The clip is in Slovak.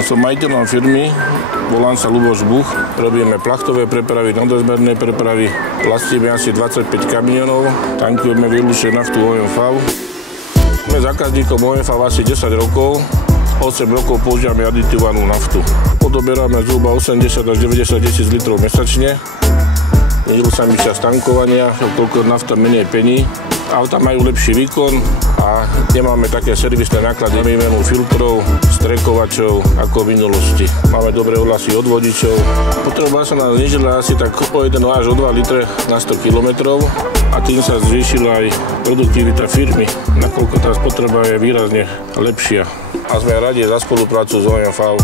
Som majiteľom firmy, volám sa Ľuboš Buch. Robíme plachtové prepravy, nadrozmerné prepravy. Plastíme asi 25 kamionov, tankujeme výlučne naftu OMV. Sme zákazníkom OMV asi 10 rokov. 8 rokov používame aditívovanú naftu. Odoberáme zhruba 80 až 90 tisíc litrov mesačne. Nedelu sa mi čas tankovania, koľko nafta menej pení. Auta majú lepší výkon a nemáme také servisné náklady na výmenu filtrov, strekovačov ako v minulosti. Máme dobré ohlasy od vodičov. Potreba sa nám znížila asi tak o 1 až o 2 litre na 100 km a tým sa zvýšila aj produktivita firmy, nakoľko tá spotreba je výrazne lepšia. A sme radi za spoluprácu s OMV.